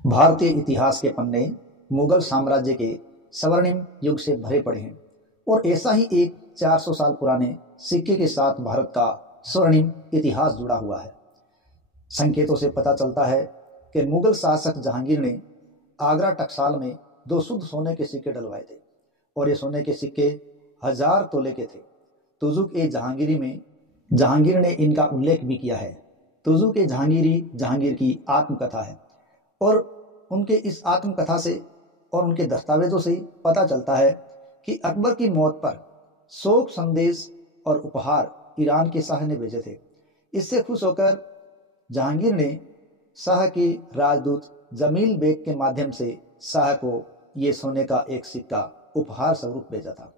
भारतीय इतिहास के पन्ने मुगल साम्राज्य के स्वर्णिम युग से भरे पड़े हैं और ऐसा ही एक 400 साल पुराने सिक्के के साथ भारत का स्वर्णिम इतिहास जुड़ा हुआ है। संकेतों से पता चलता है कि मुगल शासक जहांगीर ने आगरा टकसाल में 2 शुद्ध सोने के सिक्के डलवाए थे और ये सोने के सिक्के 1000 तोले के थे। तुजुक ए जहांगीरी में जहांगीर ने इनका उल्लेख भी किया है। तुजुक ए जहांगीरी जहांगीर की आत्मकथा है और उनके इस आत्मकथा से और उनके दस्तावेजों से पता चलता है कि अकबर की मौत पर शोक संदेश और उपहार ईरान के शाह ने भेजे थे। इससे खुश होकर जहांगीर ने शाह के राजदूत जमील बेग के माध्यम से शाह को ये सोने का एक सिक्का उपहार स्वरूप भेजा था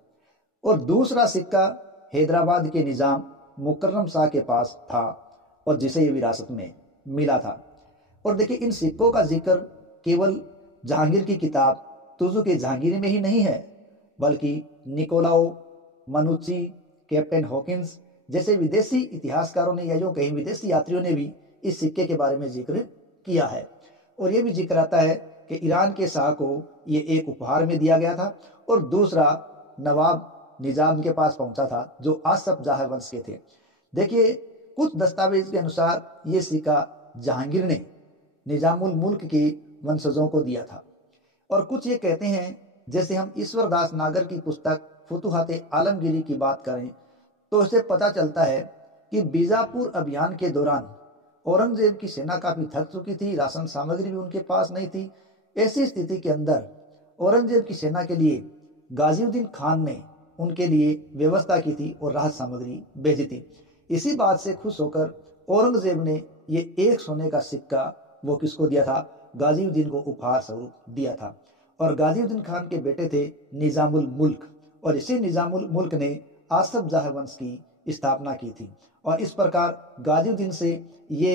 और दूसरा सिक्का हैदराबाद के निजाम मुकर्रम शाह के पास था और जिसे ये विरासत में मिला था। और देखिए, इन सिक्कों का जिक्र केवल जहांगीर की किताब तुजुक ए जहांगीरी में ही नहीं है, बल्कि निकोलाओ मनुची, कैप्टन हॉकिंस जैसे विदेशी इतिहासकारों ने या जो कहीं विदेशी यात्रियों ने भी इस सिक्के के बारे में जिक्र किया है। और ये भी जिक्र आता है कि ईरान के शाह को ये एक उपहार में दिया गया था और दूसरा नवाब निजाम के पास पहुंचा था जो आसफ जाह वंश के थे। देखिए, कुछ दस्तावेज के अनुसार ये सिक्का जहांगीर ने निजामुल मुल्क के वंशजों को दिया था और कुछ ये कहते हैं, जैसे हम ईश्वर दास नागर की पुस्तक फुतुहाते आलमगीरी की बात करें तो इससे पता चलता है कि बीजापुर अभियान के दौरान औरंगजेब की सेना काफी थक चुकी थी, राशन सामग्री भी उनके पास नहीं थी। ऐसी स्थिति के अंदर औरंगजेब की सेना के लिए गाजिउद्दीन खान ने उनके लिए व्यवस्था की थी और राहत सामग्री भेजी थी। इसी बात से खुश होकर औरंगजेब ने ये एक सोने का सिक्का वो किसको दिया था? गाजिउद्दीन को उपहार स्वरूप दिया था। और गाजिउद्दीन खान के बेटे थे निजामुल मुल्क और इसी निजामुल मुल्क ने आसफ जाह वंश की स्थापना की थी और इस प्रकार गाजिउद्दीन से ये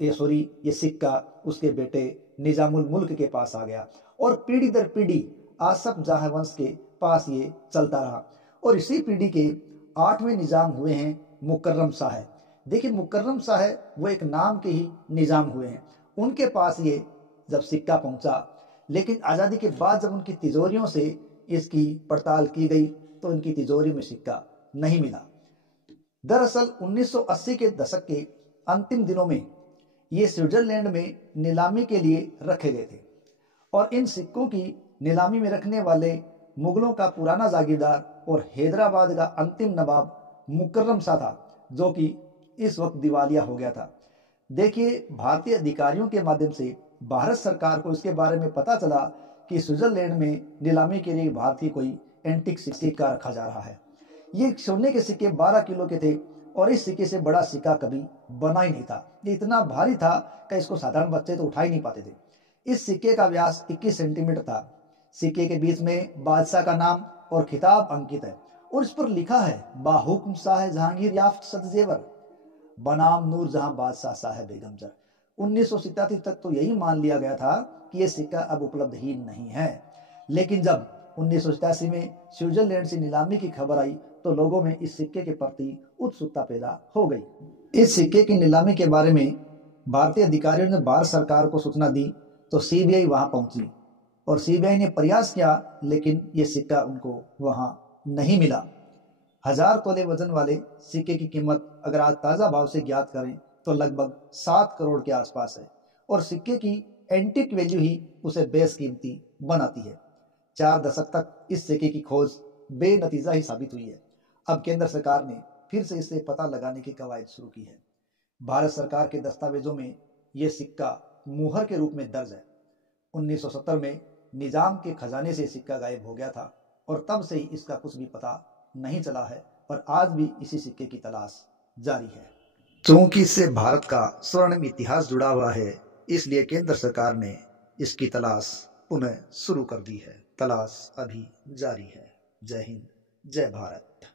ये सिक्का उसके बेटे निजामुल मुल्क के पास आ गया और पीढ़ी दर पीढ़ी आसफ जाह वंश के पास ये चलता रहा और इसी पीढ़ी के 8वें निजाम हुए हैं मुकर्रम शाह। देखिए, मुकर्रम शाह वो एक नाम के ही निजाम हुए हैं। उनके पास ये जब सिक्का पहुंचा, लेकिन आज़ादी के बाद जब उनकी तिजोरियों से इसकी पड़ताल की गई तो उनकी तिजोरी में सिक्का नहीं मिला। दरअसल 1980 के दशक के अंतिम दिनों में ये स्विट्जरलैंड में नीलामी के लिए रखे गए थे और इन सिक्कों की नीलामी में रखने वाले मुगलों का पुराना जागीरदार और हैदराबाद का अंतिम नवाब मुकर्रम शाह था, जो कि इस वक्त दिवालिया हो गया था। देखिए, भारतीय अधिकारियों के माध्यम से भारत सरकार को इसके बारे में पता चला कि स्विट्जरलैंड में नीलामी के लिए भारतीय कोई एंटीक सिक्का रखा जा रहा है। ये सोने के सिक्के 12 किलो के थे और इस सिक्के से बड़ा सिक्का कभी बना ही नहीं था। ये इतना भारी था कि इसको साधारण बच्चे तो उठा ही नहीं पाते थे। इस सिक्के का व्यास 21 सेंटीमीटर था। सिक्के के बीच में बादशाह का नाम और खिताब अंकित है और इस पर लिखा है, बाहुक्म शाह जहांगीर याफ्त सदजेवर बनाम नूर जहां बादशाह साहब बेगमजर। 1987 तक तो यही मान लिया गया था कि यह सिक्का अब उपलब्ध ही नहीं है, लेकिन जब 1987 में स्विट्जरलैंड से नीलामी की खबर आई तो लोगों में इस सिक्के के प्रति उत्सुकता पैदा हो गई। इस सिक्के की नीलामी के बारे में भारतीय अधिकारियों ने भारत सरकार को सूचना दी तो सीबीआई वहां पहुंची और सीबीआई ने प्रयास किया, लेकिन यह सिक्का उनको वहां नहीं मिला। 1000 तोले वजन वाले सिक्के की कीमत अगर आज ताज़ा भाव से ज्ञात करें तो लगभग 7 करोड़ के आसपास है और सिक्के की एंटिक वैल्यू ही उसे बेशकीमती बनाती है। 4 दशक तक इस सिक्के की खोज बेनतीजा ही साबित हुई है। अब केंद्र सरकार ने फिर से इसे पता लगाने की कवायद शुरू की है। भारत सरकार के दस्तावेजों में यह सिक्का मुहर के रूप में दर्ज है। 1970 में निजाम के खजाने से सिक्का गायब हो गया था और तब से ही इसका कुछ भी पता नहीं चला है और आज भी इसी सिक्के की तलाश जारी है। चूंकि इससे भारत का स्वर्णिम इतिहास जुड़ा हुआ है, इसलिए केंद्र सरकार ने इसकी तलाश पुनः शुरू कर दी है। तलाश अभी जारी है। जय हिंद, जय भारत।